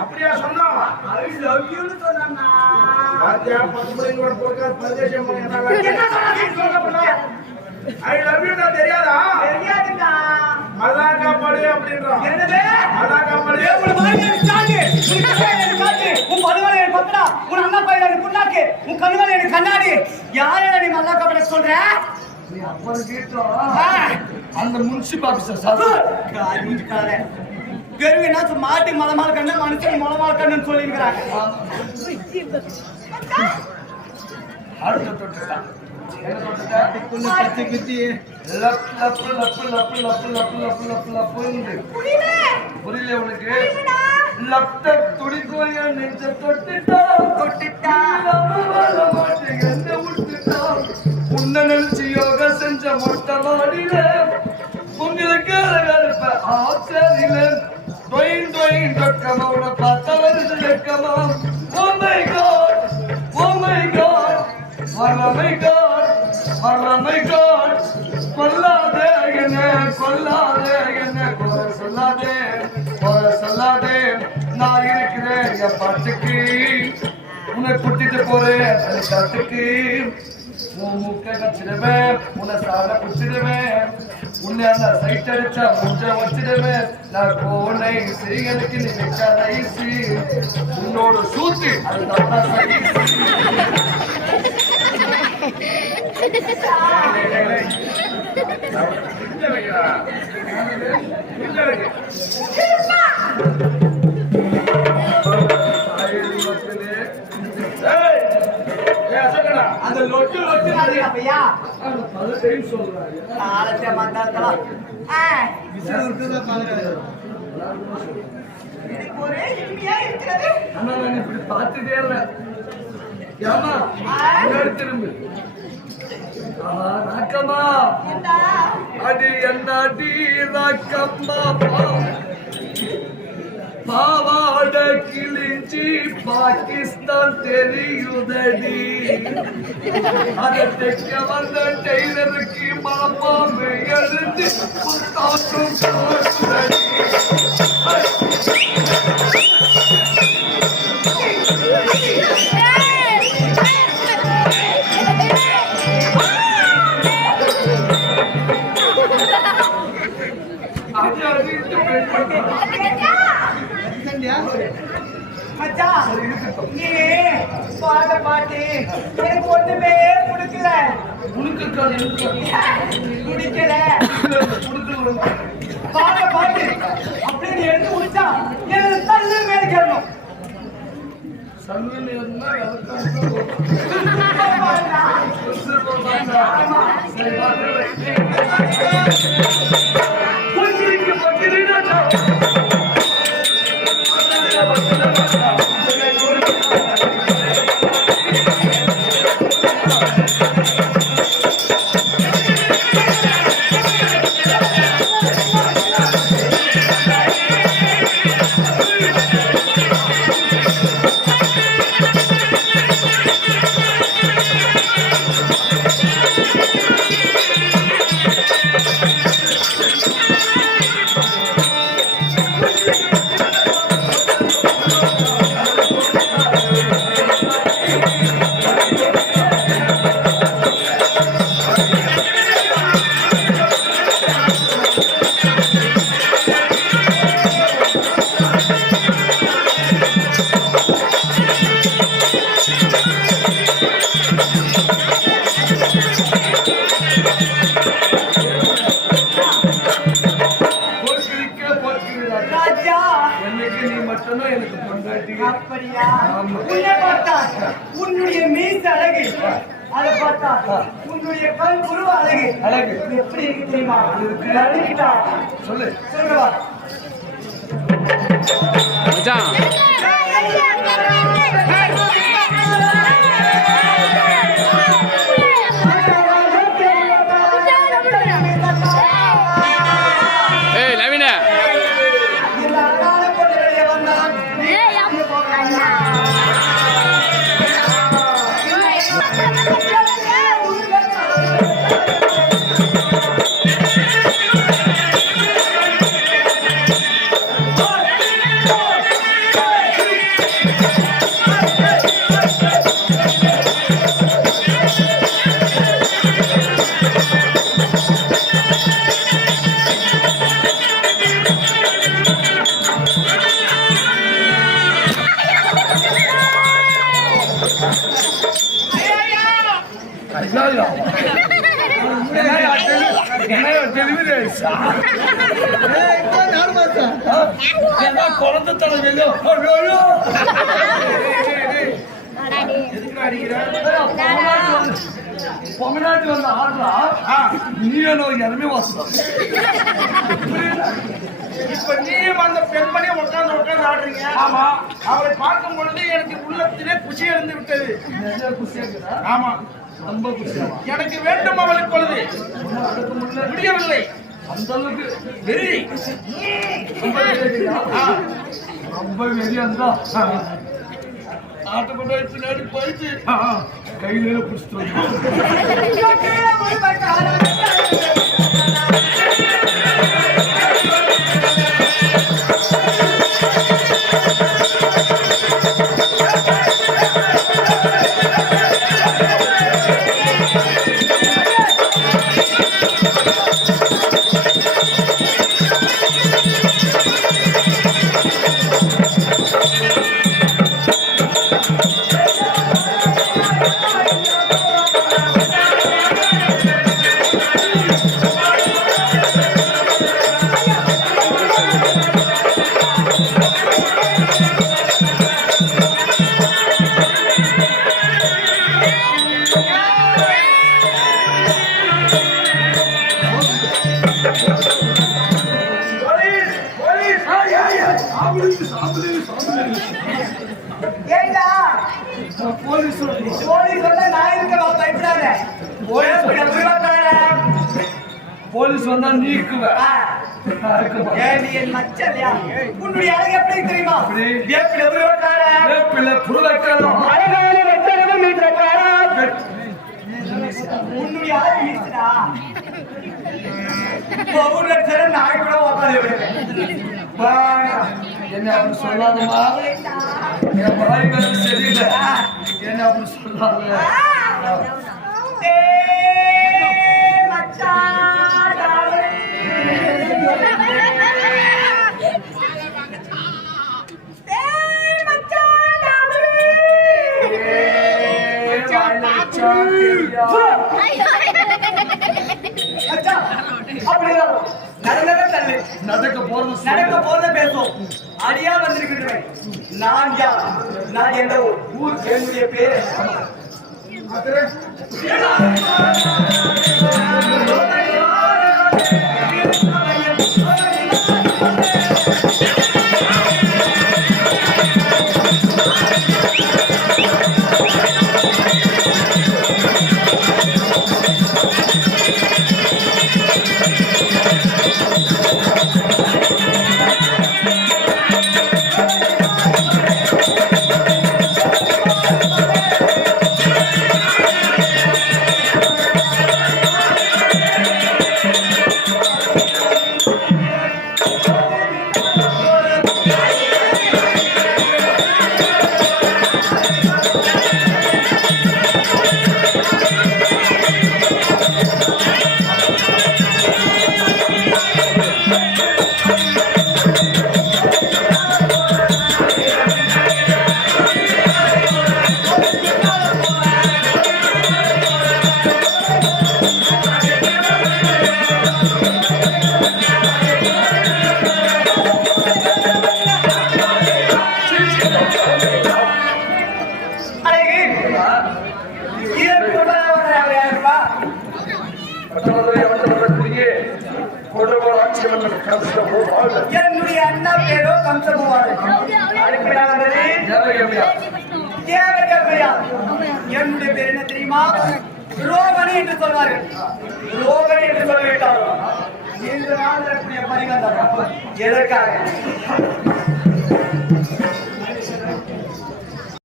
அப்படியா சொன்னா? I love you நான் தெரியாதா? தெரியாதுடா மல்லாக்கா படு அப்படின்றான் என்னது? மல்லாக்கா படு ஏ உன் மாமியார் ஸ்டாக்கு உன் உன் படுவல எனக்கு பத்தடா. உன் அண்ணா பையில எனக்கு புண்ணாக்கு. உன் கண்ணுல எனக்கு கண்ணாடி. யாரடா நீ மல்லாக்கா பட சொல்ற? நீ அப்புறம் கேட்டோ அந்த முனிசிபல் ஆபீசர் சார். காரி முடிக்காதே கருவினா மாட்டு மலமால் கண்ணு மனுஷன் மலமால் கண்ணுன்னு சொல்லியிருக்கிறாங்க. புரியல உனக்கு? லப்த துடிக்கோயா நெஞ்ச தொட்டுட்டா? தொட்டுட்டா. எந்த விட்டுட்டா உன்ன நினைச்சு யோகா செஞ்ச மொட்டை மாடியில உங்களுக்கு அழகா இருப்ப ஆசை குறை சொல்லாதே நான் இருக்கிறேன் என் பாட்டுக்கு. உன்னை குட்டிட்டு போறேன் அந்த காட்டுக்கு உன் மூக்கை கச்சிடுவேன் உன்னை சாட குச்சிடுவேன் உன்னை அந்த சைட் அடிச்சா முஞ்ச வச்சிடுவேன். நான் கோனை செய்களுக்கு நீ வைக்காத ஐசி உன்னோட சூத்து அது சைசி அந்த லொட்டு லொட்டு ஐயா. பதட்டையும் சொல்றாங்க காலத்தை இப்படி பார்த்துட்டே இருந்தேன் ஏமா திரும்பி. ராக்கம்மா. அடி என்னாடி ராக்கம்மா பாவம் பாவாட கிழிஞ்சி பாகிஸ்தான் தெரியுதடி. அதை தைக்க வந்த டெய்லருக்கு மாமா எழுந்து மச்சான் நீ பாட பாட்டு எனக்கு ஒண்ணுமே குடுக்கல. குடிக்கல. பாட பாட்டு அப்படின்னு எடுத்து முடிச்சா எனக்கு இருந்தா உன்னை பார்த்தா உன்னுடைய மீச அழகு அதை பார்த்தா உன்னுடைய கண் உருவ அழகு அழகு. எப்படி இருக்கு தெரியுமா இருக்கு. அழகுடா. சொல்லு சொல்லுவா மச்சான் பொங்கநாட்டு வந்து ஆடுறா நீனோ இறமே வாசம் இப்ப நீயும் அந்த பெண்மணியை உட்கார்ந்து உட்கார்ந்து ஆடுறீங்க. ஆமா. அவளை பார்க்கும் பொழுது எனக்கு உள்ளத்திலே குஷி இருந்து விட்டது. குஷியா? ஆமா. ரொம்ப குஷியாவா எனக்கு வேண்டும் அவளை பொழுது. முடியவில்லை. அந்த அளவுக்கு வெறி ரொம்ப வெறியா? இருந்தா ஆட்டப்பட்ட பின்னாடி போயிட்டு கையில புடிச்சிட்டு போலீஸ். போலீஸ் வந்தா நான் இருக்கவா பயப்படாத போலீஸ் வந்தா நீக்குவேன் இருக்க? உன்னுடைய அழகு எப்படி தெரியுமா. உன்னுடைய அழகு. பவுடர் சரி, நாய் கூட உக்காந்து விடுவேன். வாடா. என்ன அப்படி சொல்லாதம்மா என் வாய் வேற சரியில்லை என்ன அப்படி சொல்லாத நடக்க போறது பேசும் அடியா வந்திருக்கிறேன் நான் யார்? நான் ஊர்? ஊர் என்னுடைய பேரு? என்னுடைய அண்ணா பேரோ கம்சகுமார் என்னுடைய பேர் என்ன தெரியுமா? ரோகணி என்று சொல்வார்கள். ரோகணி என்று சொல்லிவிட்டார் இந்த நாள் பரிகாரம் எதற்காக?